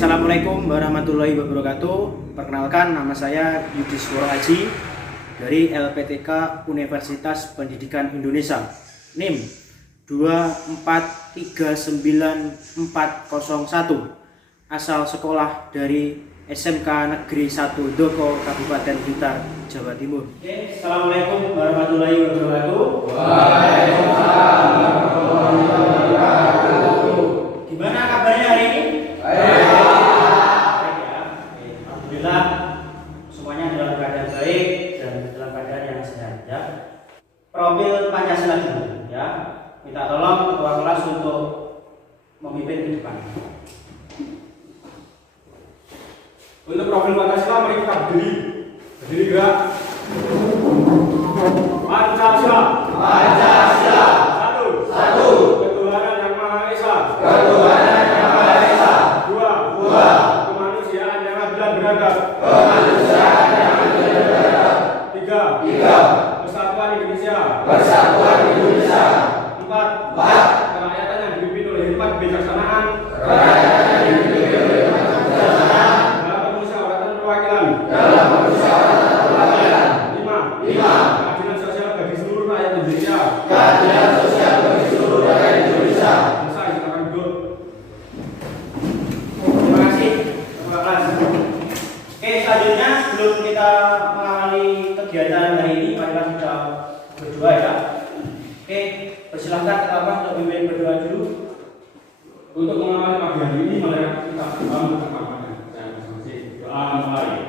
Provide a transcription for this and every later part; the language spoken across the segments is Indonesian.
Assalamualaikum warahmatullahi wabarakatuh. Perkenalkan, nama saya Yudhisworo Aji dari LPTK Universitas Pendidikan Indonesia, NIM 2439401, asal sekolah dari SMK Negeri 1 Doko, Kabupaten Blitar, Jawa Timur. Assalamualaikum warahmatullahi wabarakatuh. Waalaikumsalam warahmatullahi wabarakatuh. Gimana kabarnya hari ini? Baik. Alhamdulillah, semuanya dalam keadaan baik dan dalam keadaan yang sehat ya. Profil Pancasila dulu ya. Minta tolong ketua kelas untuk memimpin ke depan. Untuk profil Pancasila mari kita berdiri. Berdiri gerak. Pancasila. Pancasila. Satu. Ketuhanan yang Maha Esa. Ketuhanan yang Maha Esa. Dua. Dua. Kemanusiaan yang adil dan beradab. Kemanusiaan yang adil dan beradab. Tiga. Tiga. Persatuan Indonesia. Persatuan Indonesia. Empat. Empat. Kerakyatan yang dipimpin oleh hikmat kebijaksanaan. Kerakyatan yang dipimpin oleh hikmat kebijaksanaan. Dalam permusyawaratan perwakilan. Dalam permusyawaratan perwakilan. Lima. Lima. Keadilan sosial bagi seluruh rakyat Indonesia. Keadilan sosial bagi seluruh rakyat Indonesia. Selesai, silakan duduk. Terima kasih ketua kelas. Oke, selanjutnya sebelum kita mengawali kegiatan hari ini, marilah kita berdoa ya. Oke, persilahkan ketua kelas untuk memimpin berdoa dulu. Untuk mengawali pagi hari ini, mari kita bangun bersama-sama. Saya masing-masing doa memulai.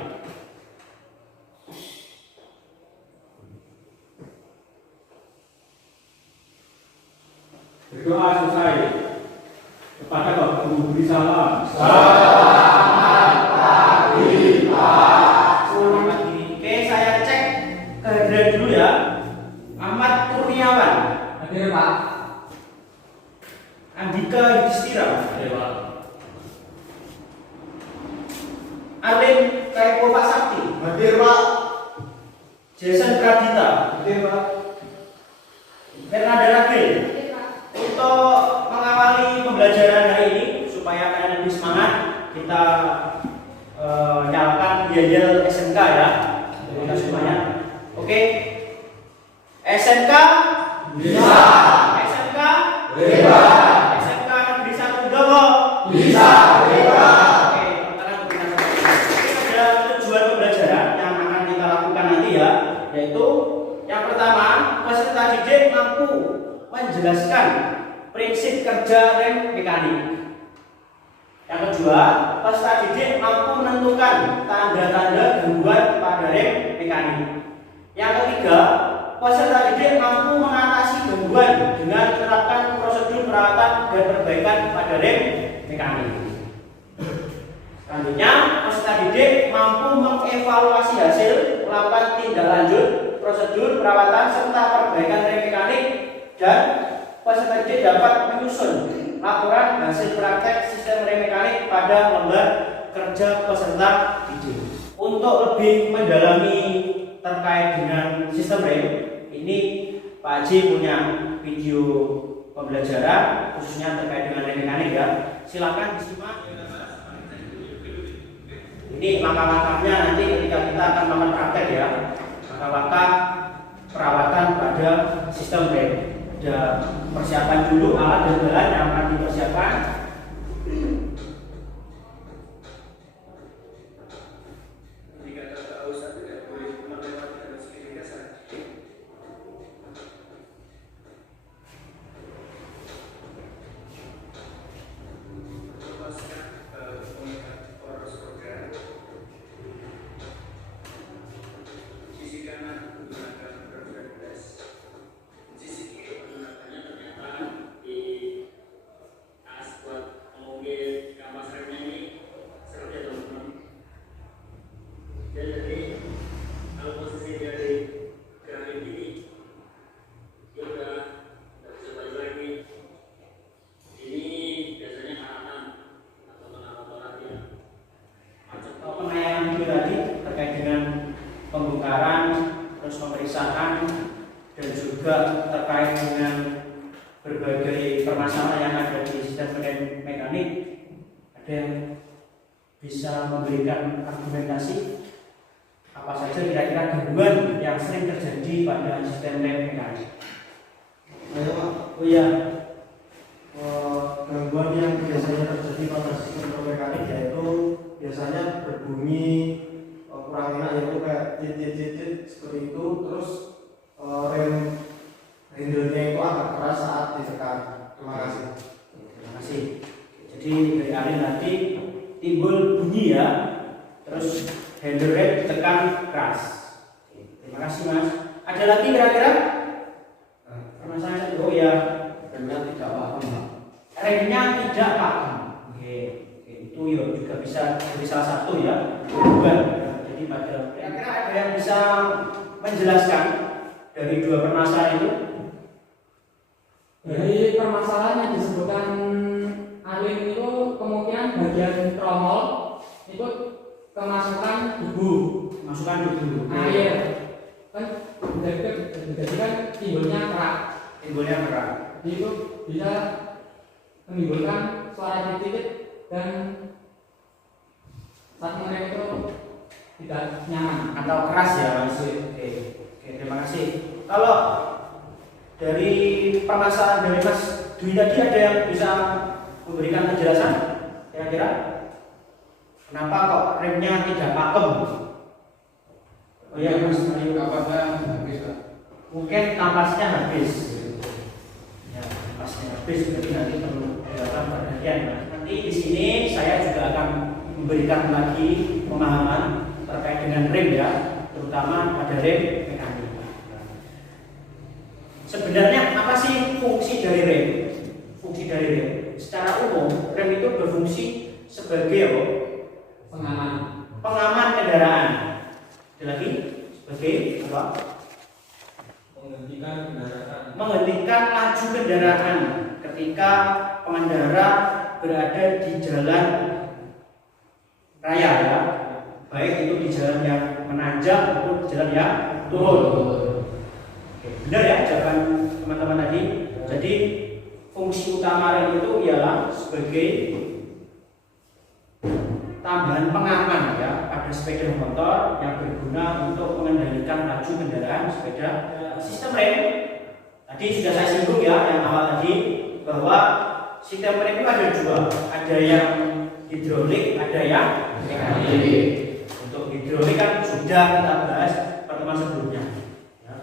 Berdoa selesai. Kepada Bapak Guru beri salam. Selamat pagi, Pak. Selamat pagi. Oke, saya cek kehadiran dulu ya. Ahmad Kurniawan, Hadir, Pak. Andika Yudhistira, Hadir, Pak. Arlin Kaiko Sakti, Hadir, Pak. Jason Pradita, Hadir, Pak. Fernanda Ragil. Untuk mengawali pembelajaran hari ini supaya kalian lebih semangat, kita nyalakan yel SMK ya. Kita semuanya. Oke. SMK Bisa. SMK Hebat. SMK Negeri 1 Doko. Bisa. Hebat. Oke, sekarang kita ini ada tujuan pembelajaran yang akan kita lakukan nanti ya, yaitu yang pertama, peserta didik mampu menjelaskan prinsip kerja rem mekanik. Yang kedua, peserta didik mampu menentukan tanda-tanda gangguan pada rem mekanik. Yang ketiga, peserta didik mampu mengatasi gangguan dengan menerapkan prosedur perawatan dan perbaikan pada rem mekanik. Selanjutnya, peserta didik mampu mengevaluasi hasil, melakukan tindak lanjut, prosedur perawatan serta perbaikan rem mekanik, dan peserta didik dapat menyusun laporan hasil praktek sistem rem mekanik pada lembar kerja peserta didik. Untuk lebih mendalami terkait dengan sistem rem, ini Pak Haji punya video pembelajaran khususnya terkait dengan rem mekanik ya. Silakan disimak. Ini langkah-langkahnya nanti ketika kita akan melakukan praktek ya. Langkah-langkah perawatan pada sistem rem. Ada persiapan dulu alat dan bahan yang akan dipersiapkan. Pembongkaran, terus pemeriksaan, dan juga terkait dengan berbagai permasalahan yang ada di sistem mekanik. Ada yang bisa memberikan argumentasi apa saja kira-kira gangguan yang sering terjadi pada sistem rem mekanik. Ayo Pak. Oh iya, Gangguan yang biasanya terjadi pada sistem rem mekanik yaitu biasanya berbunyi kurang enak, yaitu kayak titit-titit seperti itu, terus rem handle-nya itu agak keras saat ditekan. Terima kasih. terima kasih. Jadi dari Ari tadi timbul bunyi ya, terus handle rem tekan keras. Terima kasih Mas. Ada lagi kira-kira? Permasalahan? Oh ya, Remnya tidak paham Pak. remnya tidak paham. Oke, itu ya juga bisa jadi salah satu ya. Bukan. Jadi pada kira-kira ada yang bisa menjelaskan dari dua permasalahan itu? Dari permasalahan yang disebutkan Alin itu kemungkinan bagian tromol itu kemasukan debu, Masukan dulu. air, kan menjadikan timbulnya kerak. Timbulnya kerak. Jadi itu bisa menimbulkan suara titik dan saat mengerem itu tidak nyaman. Atau keras ya Mas. Oke, terima kasih. Kalau dari permasalahan dari Mas Dwi tadi ada yang bisa memberikan penjelasan kira-kira kenapa kok remnya tidak pakem? Oh iya Mas, ayo. Kapasnya habis Pak. Mungkin kampasnya habis. Ya, kampasnya habis berarti nanti perlu dilakukan perhatian Mas. Nanti di sini saya juga akan memberikan lagi pemahaman terkait dengan rem ya, terutama pada rem mekanik. Sebenarnya apa sih fungsi dari rem? Fungsi dari rem, secara umum rem itu berfungsi sebagai pengaman kendaraan. Ada lagi sebagai apa? Menghentikan kendaraan. Menghentikan laju kendaraan ketika pengendara berada di jalan raya ya, baik itu di jalan yang menanjak maupun di jalan yang turun. Oke, benar ya jawaban teman-teman tadi. Jadi fungsi utama rem itu ialah sebagai tambahan pengaman ya pada sepeda motor yang berguna untuk mengendalikan laju kendaraan sepeda. Sistem rem tadi sudah saya singgung ya yang awal tadi bahwa sistem rem itu ada dua, ada yang hidrolik, ada yang mekanik. Untuk hidrolik kan sudah kita bahas pertemuan sebelumnya. Ya.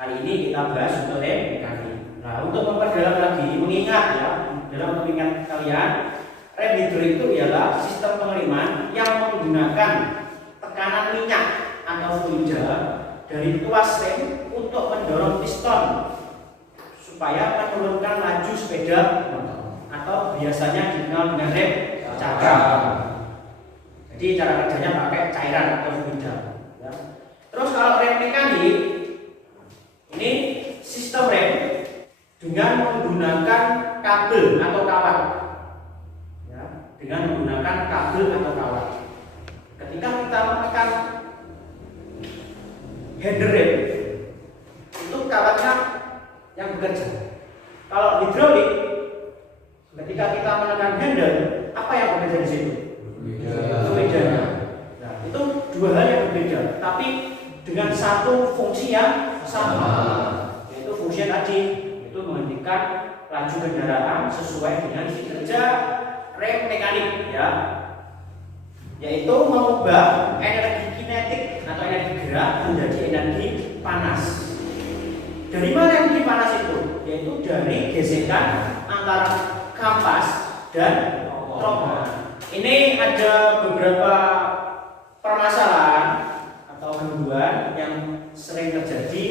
Kali ini kita bahas untuk rem mekanik. Nah, untuk memperdalam lagi, mengingat ya, dalam mengingat kalian, rem hidrolik itu ialah sistem pengiriman yang menggunakan tekanan minyak atau fluida dari tuas rem untuk mendorong piston supaya menurunkan laju sepeda motor atau biasanya dikenal dengan rem cakram. Jadi cara kerjanya pakai cairan atau fluida. Ya. Terus kalau rem mekanik ini sistem rem dengan menggunakan kabel atau kawat. Ya, dengan menggunakan kabel atau kawat. Ketika kita menekan handle rem, itu kawatnya yang bekerja. Kalau hidrolik, ketika kita menekan handle, apa yang bekerja di situ? Fluidanya. Nah, itu dua hal yang berbeda, tapi dengan satu fungsi yang sama, yaitu fungsi tadi, itu menghentikan laju kendaraan sesuai dengan kinerja rem mekanik, ya, yaitu mengubah energi kinetik atau energi gerak menjadi energi panas. Dari mana energi panas itu? Yaitu dari gesekan antara kampas dan tromol. Ini ada beberapa permasalahan atau gangguan yang sering terjadi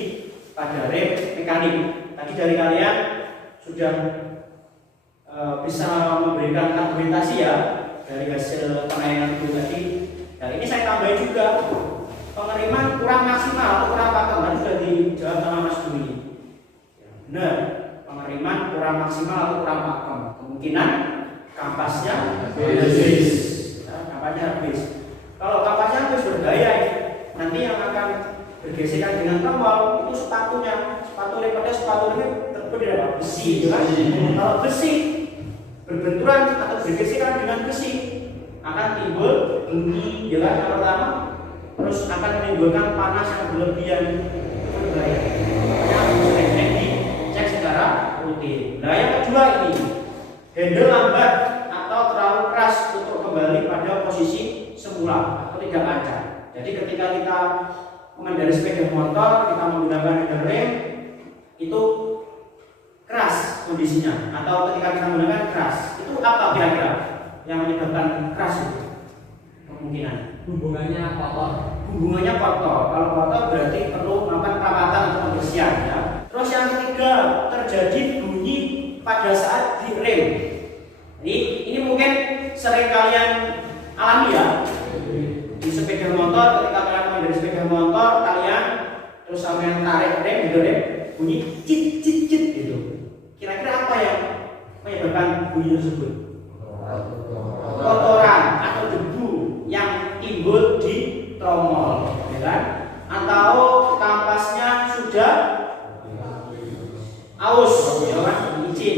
pada rem mekanik. Tadi dari kalian sudah bisa memberikan argumentasi ya dari hasil penayangan itu tadi. Dan ini saya tambahin juga, pengiriman kurang maksimal atau kurang pakem. Tadi sudah dijawab sama Mas Dwi. Benar, pengiriman kurang maksimal atau kurang pakem. Kemungkinan kampasnya habis. Kampasnya habis. Kalau kampasnya habis berbahaya, nanti yang akan bergesekan dengan tromol itu sepatunya. Sepatu ini terbuat dari apa? Besi, kan? Kalau besi berbenturan atau bergesekan dengan besi, akan timbul bunyi, ya kan? Yang pertama, terus akan menimbulkan panas yang berlebihan, itu berbahaya. Makanya harus sering dicek secara rutin. Nah yang kedua ini, handle lambat atau terlalu keras untuk kembali pada posisi semula atau tidak lancar. Jadi ketika kita mengendarai sepeda motor, kita menggunakan handle rem itu keras kondisinya, atau ketika kita menggunakan keras, itu apa kira-kira yang menyebabkan keras itu? Kemungkinan hubungannya kotor. Hubungannya kotor. Kalau kotor berarti perlu melakukan perawatan atau pembersihan ya. Terus yang ketiga, terjadi bunyi pada saat direm. Jadi ini mungkin sering kalian alami ya di sepeda motor. Ketika kalian mengendarai sepeda motor, kalian terus sampai tarik rem, gitu rem, bunyi cit cit cit gitu. Kira-kira apa yang menyebabkan bunyi tersebut? Kotoran atau debu yang timbul di tromol, ya kan? Atau kampasnya sudah aus, ya kan? Licin.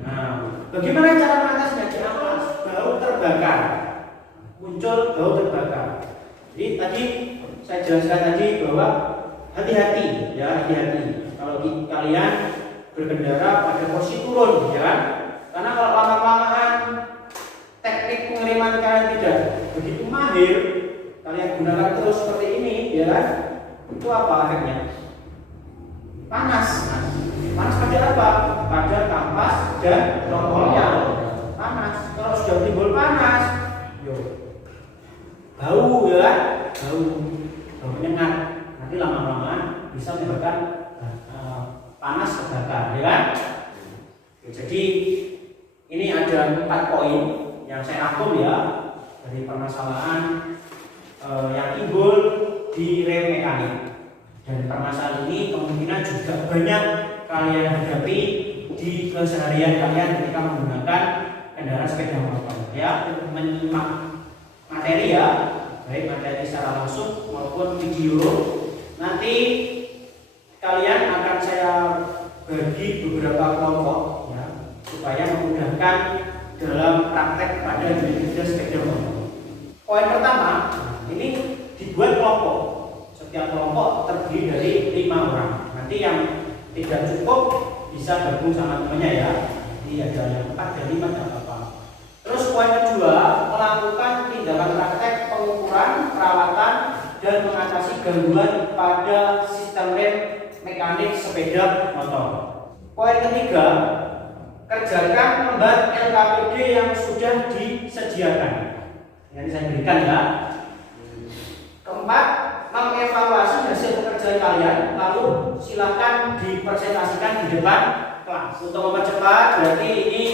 Nah, bagaimana cara mengatasinya? Di ampas bau terbakar, muncul bau terbakar. Jadi tadi saya jelaskan tadi bahwa hati-hati, ya hati-hati. Kalau kalian berkendara pada posisi turun, ya kan? Karena kalau lama-lamaan teknik pengiriman kalian tidak begitu mahir, kalian gunakan terus seperti ini, ya kan? Itu apa efeknya? Panas. Panas pada apa? Pada kampas dan tromolnya. Panas. Kalau sudah timbul panas, bau, ya kan? Bau menyengat. Nanti lama-lama bisa menyebabkan panas terbakar, ya kan? Jadi ini ada 4 poin yang saya rangkum ya dari permasalahan yang timbul di rem mekanik. Dan permasalahan ini kemungkinan juga banyak kalian hadapi di keseharian kalian ketika menggunakan kendaraan sepeda motor. Ya, untuk menyimak materi ya, baik materi secara langsung maupun video. Nanti kalian akan saya bagi beberapa kelompok ya, supaya memudahkan dalam praktek pada unit kerja sepeda motor. Poin pertama, ini dibuat kelompok. Setiap kelompok terdiri dari 5 orang. Nanti yang tidak cukup bisa gabung sama temannya ya. Ini ada yang 4 dan 5 tidak apa-apa. Terus poin kedua, melakukan tindakan praktek pengukuran, perawatan, dan mengatasi gangguan pada sistem rem mekanik sepeda motor. Poin ketiga, kerjakan lembar LKPD yang sudah disediakan. Yang saya berikan ya. Keempat, mengevaluasi hasil pekerjaan kalian, lalu silakan dipresentasikan di depan kelas. Untuk mempercepat, berarti ini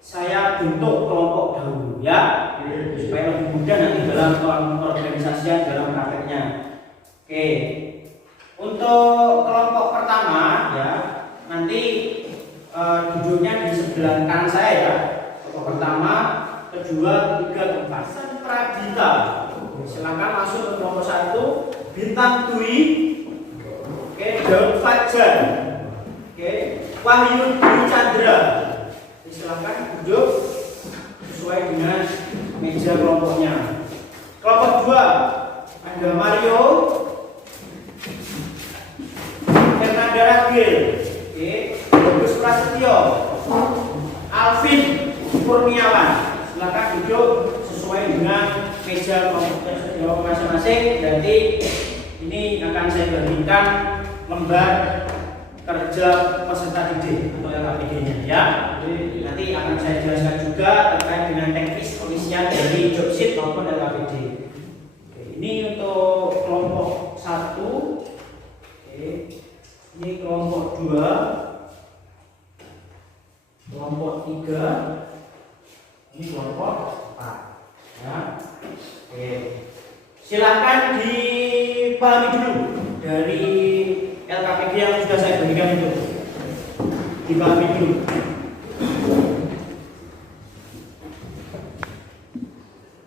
saya bentuk kelompok dahulu ya, supaya lebih mudah nanti dalam organisasian dalam prakteknya. Oke, untuk kelompok pertama ya, nanti duduknya di sebelah kanan saya ya. Kelompok pertama, kedua, ketiga, keempat. Pradita, silakan masuk ke kelompok 1. Bintang Dwi, oke, Daud Fajar, oke, Wahyu Dwi Chandra. Silakan duduk sesuai dengan meja kelompoknya. Kelompok 2 ada Mario Fernanda Ragil, oke, Bagus Prasetyo, Alvin Kurniawan. Silakan duduk sesuai dengan meja kelompok masing-masing. Berarti ini akan saya bagikan lembar kerja peserta didik atau LKPD-nya ya. Nanti akan saya jelaskan juga terkait dengan teknis pengisian dari job sheet maupun LKPD. Oke, ini untuk kelompok 1. Oke, ini kelompok 2, kelompok 3, ini kelompok 4 ya. Oke, silakan dipahami dulu dari LKPD yang sudah saya berikan itu, dipahami dulu.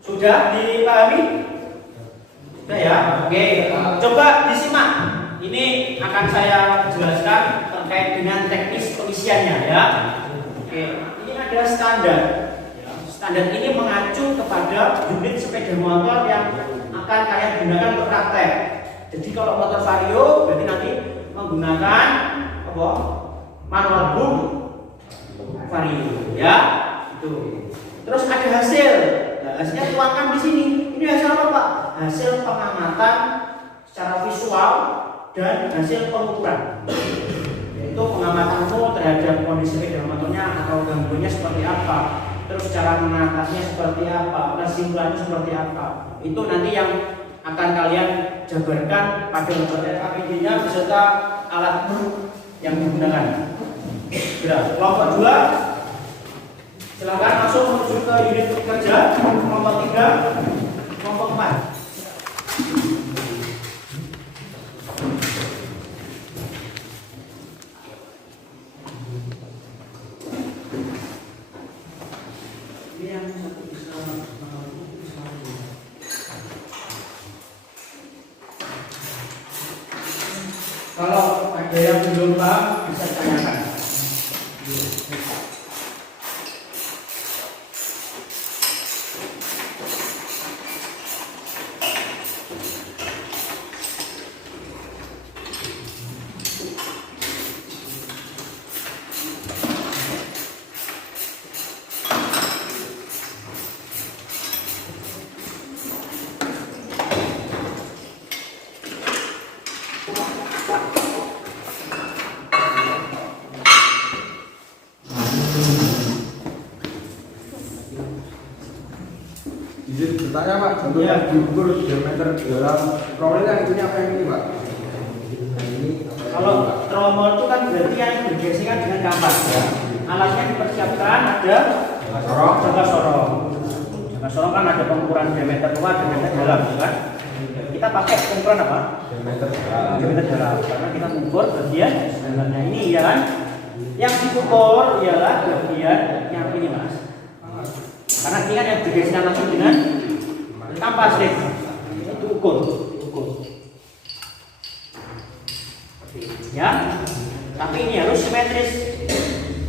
Sudah dipahami? Sudah ya? Oke, coba disimak. Ini akan saya jelaskan terkait dengan teknis pengisiannya ya. Oke, ini adalah standar Standar ini mengacu kepada unit sepeda motor yang akan kalian gunakan untuk praktek. Jadi kalau motor vario berarti nanti menggunakan apa? Manual boom vario, ya. Itu. Terus ada hasil. Nah, hasilnya tuangkan di sini. Ini hasil apa, Pak? Hasil pengamatan secara visual dan hasil pengukuran. Yaitu pengamatanmu terhadap kondisi sepeda motornya atau gangguannya seperti apa. Terus cara mengatasinya seperti apa, kesimpulannya seperti apa. Itu nanti yang akan kalian jabarkan pada RKPD-nya beserta alat yang digunakan. Sudah, kelompok 2 silakan langsung menuju ke unit kerja. Kelompok 3, kelompok 4. Kalau ada yang belum paham bisa tanyakan. Izin bertanya Pak, contoh yang diukur diameter dalam tromol yang itunya apa yang ini Pak? Kalau tromol itu kan berarti yang bergesekan dengan kampas ya. Alatnya dipersiapkan ada jangka sorong. Jangka sorong kan ada pengukuran diameter luar dan diameter dalam, kan? Kita pakai pengukuran apa? Diameter dalam. Diameter dalam. Karena kita mengukur bagian sebenarnya ini ya kan. Yang diukur ialah bagian yang ini Mas. Karena ini kan yang bergesekan langsung dengan kampas deh. Itu ukur. Ya, tapi ini harus simetris.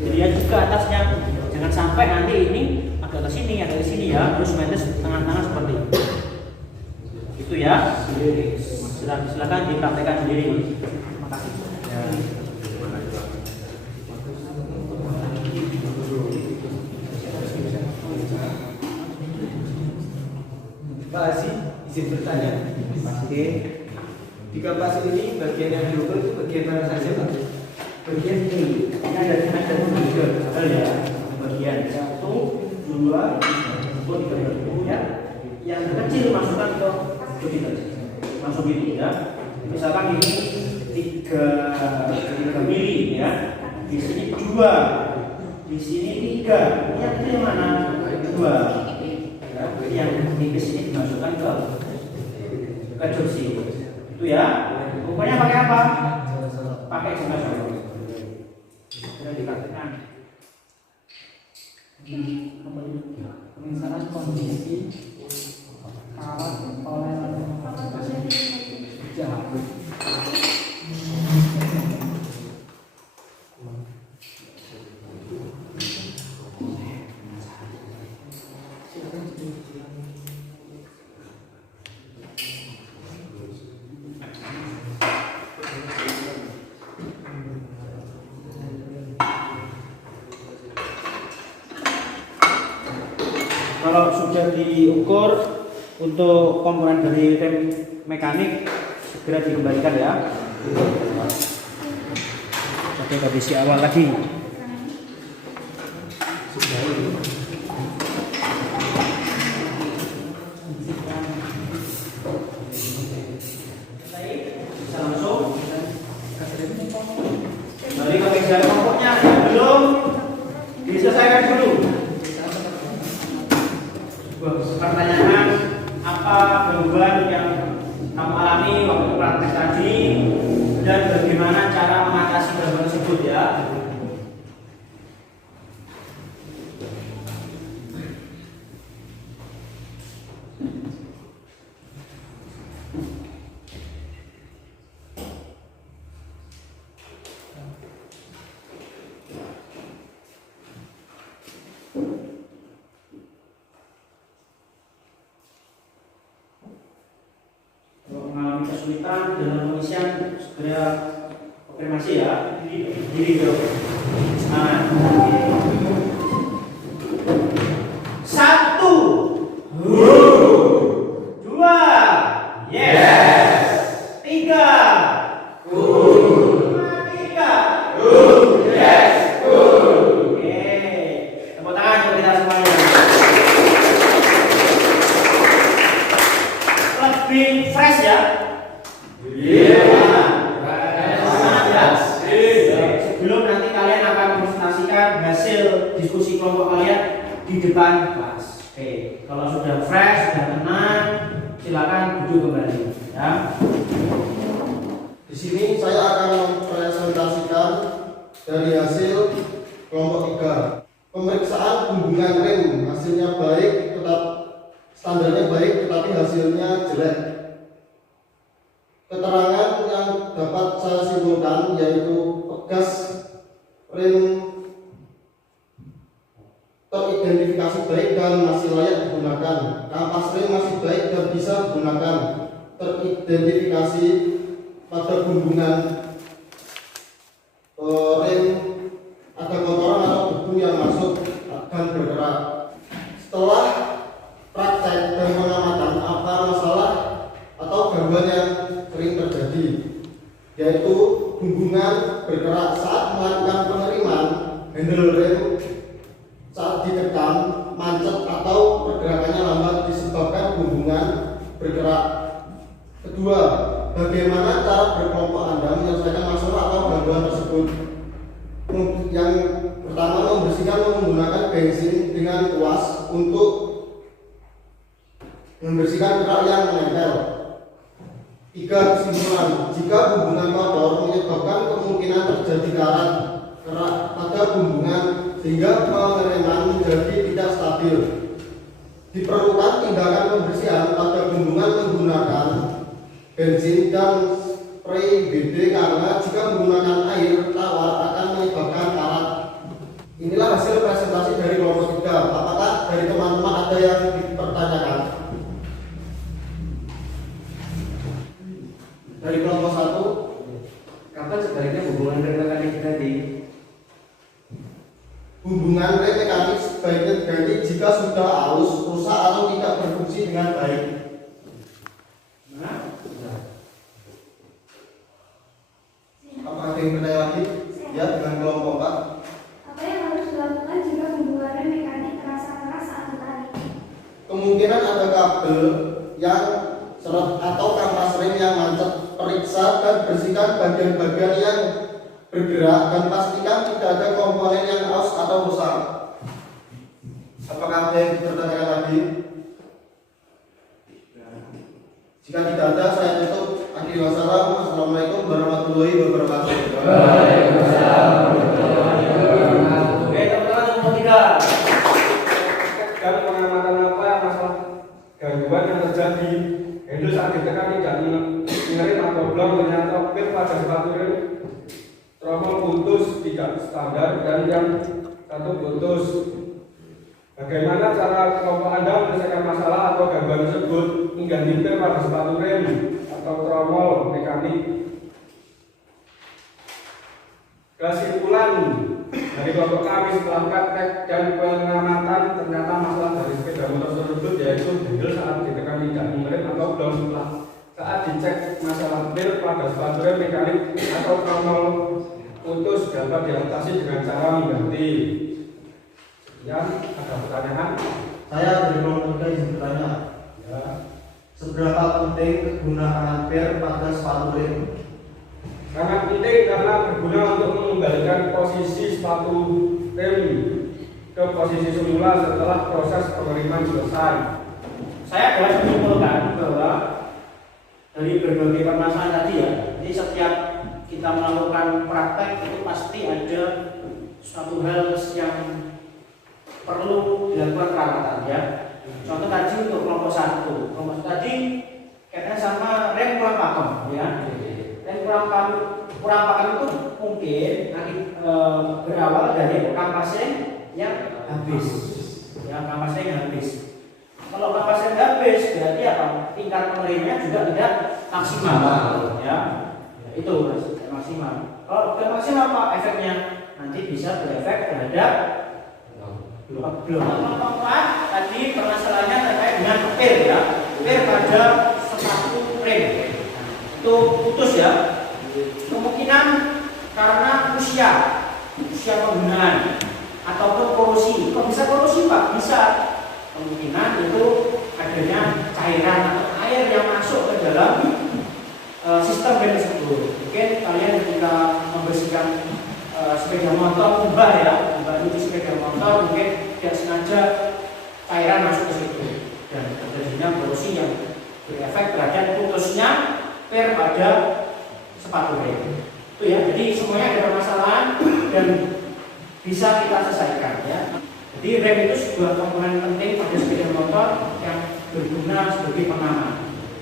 Dilihat juga atasnya, jangan sampai nanti ini agak ke sini, agak ke sini ya, harus simetris tengah-tengah seperti itu. Itu ya. Silakan dipraktekkan sendiri. Terima kasih. Pak Asi, izin bertanya. Oke. Di kampas ini bagian yang diukur itu bagian mana saja Pak? Bagian ini ada tiga ya. Bagian 1, 2, 3 ya. Yang kecil masukkan ke begitu. Masuk ini ya. Misalkan ini 3 mili ya. Di sini 2, di sini 3. Yang kecil mana? 2. Ya, yang tipis ini dimasukkan ke jersey. Itu ya. Ukurnya pakai apa? Pakai jangka sorong. Sudah dipraktikkan. Pemisahan kondisi alat toleransi jahat. Kalau sudah diukur untuk komponen dari rem mekanik segera dikembalikan ya. Oke, kondisi awal lagi. Bisa langsung kembali ke meja pokoknya belum diselesaikan dulu. Pertanyaan apa gangguan yang kamu alami waktu praktek tadi dan bagaimana cara mengatasi gangguan tersebut ya. mengalami kesulitan dalam pengisian segera konfirmasi ya. Diri dong. Semangat. Satu. Dua. Yes. Tiga. Tiga. Yes. Oke. Tepuk tangan untuk kita semuanya. Lebih fresh ya. Sebelum nanti kalian akan presentasikan hasil diskusi kelompok kalian di depan kelas. Oke, kalau sudah fresh, sudah tenang, silakan duduk kembali. Ya. Di sini saya akan mempresentasikan dari hasil kelompok 3. Pemeriksaan hubungan rem hasilnya baik, standarnya baik, tetapi hasilnya jelek. Keterangan yang dapat saya simpulkan yaitu pegas rem teridentifikasi baik dan masih layak digunakan. Kampas rem masih baik dan bisa digunakan. Teridentifikasi pada hubungan rem ada kotoran atau debu yang masuk dan bergerak. Setelah praktek dan pengamatan apa masalah atau gangguan yang sering terjadi, yaitu hubungan bergerak saat melakukan penerimaan, handle rem saat ditekan, macet atau pergerakannya lambat disebabkan hubungan bergerak. Kedua, bagaimana cara berkelompok Anda menyelesaikan masalah atau gangguan tersebut? Yang pertama, membersihkan menggunakan bensin dengan kuas untuk membersihkan kerak yang menempel. 3. Kesimpulan, jika hubungan kotor menyebabkan kemungkinan terjadi kerak pada hubungan sehingga pengereman menjadi tidak stabil. Diperlukan tindakan pembersihan pada hubungan menggunakan bensin dan spray BD karena jika menggunakan air tawar akan menyebabkan karat. Inilah hasil presentasi dari kelompok 3. Apakah dari teman-teman ada yang dipertanyakan? Dari kelompok 1, Kapan sebaiknya hubungan rem mekanik diganti? hubungan rem mekanik sebaiknya diganti jika sudah aus, rusak atau tidak berfungsi dengan baik. Apakah ada yang bertanya lagi? Ya, dengan kelompok 4. Apa yang harus dilakukan jika hubungan rem mekanik terasa keras saat ditarik? Kemungkinan ada kabel yang seret atau kampas rem yang macet. Periksa dan bersihkan bagian-bagian yang bergerak dan pastikan tidak ada komponen yang aus atau rusak. Apakah ada yang bertanya lagi? Jika tidak ada, saya tutup. Akhir wassalam. Assalamualaikum warahmatullahi wabarakatuh. Oke, teman-teman nomor 3. Dan pengamatan apa masalah gangguan yang terjadi, handle saat ditekan tidak mengerim atau blong, ternyata pil pada sepatu rem tromol putus tidak standar dan yang satu putus. Bagaimana cara kelompok Anda menyelesaikan masalah atau gangguan tersebut? Mengganti pil pada sepatu rem atau tromol mekanik. Kesimpulan dari kelompok kami setelah praktek dan pengamatan, ternyata masalah dari sepeda motor tersebut yaitu handle saat ditekan tidak mengerim atau blong. Saat dicek masalah pil pada sepatu rem mekanik atau tromol putus dapat diatasi dengan cara mengganti. Sekian, ada pertanyaan? Saya dari kelompok 3 izin bertanya. Ya. Seberapa penting kegunaan ampere pada sepatu rem? Sangat penting karena berguna untuk mengembalikan posisi sepatu rem ke posisi semula setelah proses pengiriman selesai. Saya dapat menyimpulkan bahwa dari berbagai permasalahan tadi ya, jadi setiap kita melakukan praktek itu pasti ada suatu hal yang perlu dilakukan perawatan ya. Contoh tadi untuk kelompok 1, kelompok tadi kaitannya sama rem kurang pakem ya. Rem kurang pakem itu mungkin berawal dari kampasnya yang habis. Ya, kampasnya yang habis. Kalau kampasnya habis berarti apa? tingkat pengerimnya juga tidak maksimal. Ya, itu tidak maksimal. Kalau tidak maksimal apa efeknya? Nanti bisa berefek terhadap gelombang keempat. Tadi permasalahannya terkait dengan pir ya, pir pada sepatu rem. Itu putus ya. Kemungkinan karena usia penggunaan ataupun korosi. Kok bisa korosi Pak? Bisa. Kemungkinan itu adanya cairan atau air yang masuk ke dalam sistem rem tersebut. Mungkin kalian ketika membersihkan sepeda motor ubah ya, ubah cuci sepeda motor, mungkin tidak sengaja cairan masuk ke situ dan terjadinya korosi yang berefek terhadap putusnya pir pada sepatu rem. Itu ya, jadi semuanya ada permasalahan dan bisa kita selesaikan ya. Jadi rem itu sebuah komponen penting pada sepeda motor yang berguna sebagai pengaman.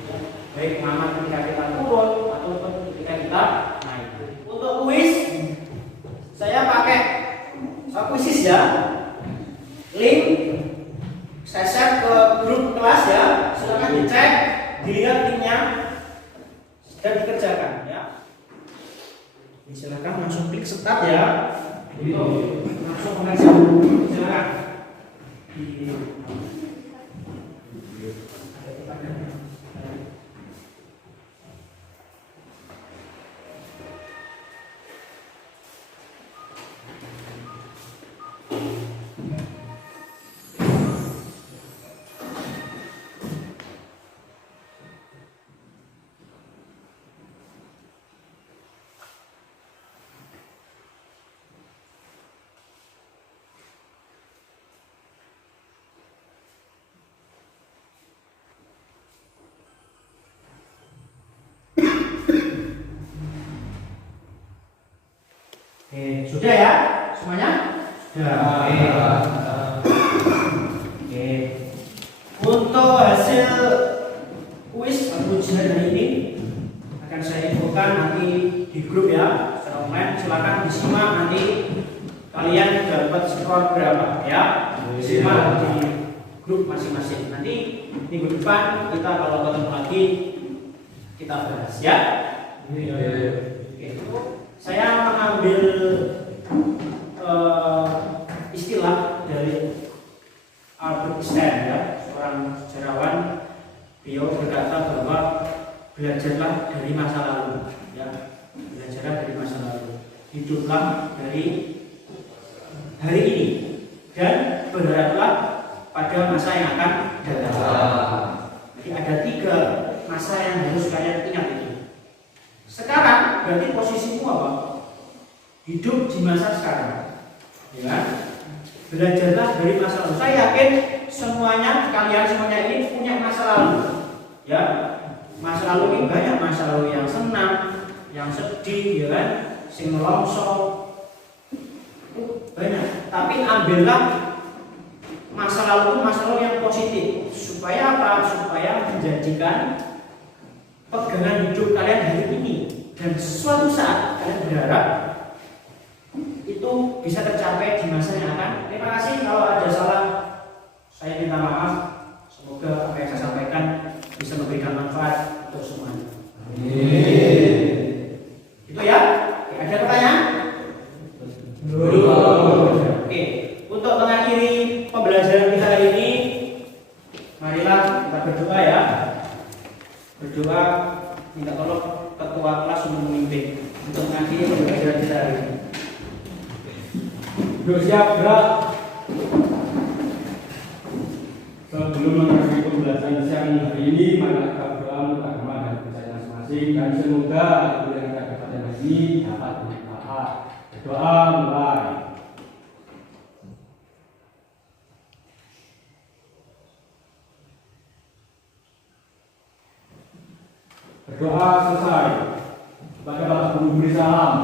Ya. Baik pengaman ketika kita turun ataupun ketika kita naik. Untuk kuis saya pakai kuisis ya. Link saya share ke grup kelas ya. Silakan dicek, dilihat linknya dan dikerjakan ya. Silakan langsung klik start ya. Itu langsung mengajar. Silakan. Oke, sudah ya semuanya? Sudah. Oke. Untuk hasil kuis atau ujian hari ini akan saya infokan nanti di grup ya, secara online. Silakan disimak nanti kalian dapat skor berapa ya. Disimak di grup masing-masing. Nanti minggu depan kita kalau ketemu lagi kita bahas ya. Oke. Saya mengambil istilah dari Albert Einstein ya, seorang sejarawan. Beliau berkata bahwa belajarlah dari masa lalu ya, belajarlah dari masa lalu, hiduplah dari hari ini dan berharaplah pada masa yang akan datang. Jadi ada 3 masa yang harus kalian ingat itu. Sekarang berarti posisimu apa? Hidup di masa sekarang, ya. Belajarlah dari masa lalu. Saya yakin kalian semuanya ini punya masa lalu, ya. Masa lalu ini banyak, masa lalu yang senang, yang sedih, ya kan, sing nelongso, banyak. Tapi ambillah masa lalu yang positif. Supaya apa? Supaya menjanjikan pegangan hidup kalian hari ini, dan suatu saat kalian berharap itu bisa tercapai di masa yang akan. Terima kasih, kalau ada salah saya minta maaf. Semoga apa yang saya sampaikan bisa memberikan manfaat untuk semuanya. Itu ya. Ada pertanyaan? Oke. Untuk mengakhiri pembelajaran kita hari ini, marilah kita berdoa ya. Berdoa minta tolong ketua kelas untuk memimpin untuk mengakhiri pembelajaran kita hari ini. Siap, gerak. Sebelum mengakhiri pembelajaran siang hari ini, mari kita berdoa untuk agama dan kepercayaan masing-masing, dan semoga apa yang kita dapatkan hari ini dapat bermanfaat. Berdoa mulai. Berdoa selesai. Kepada Bapak Guru beri salam.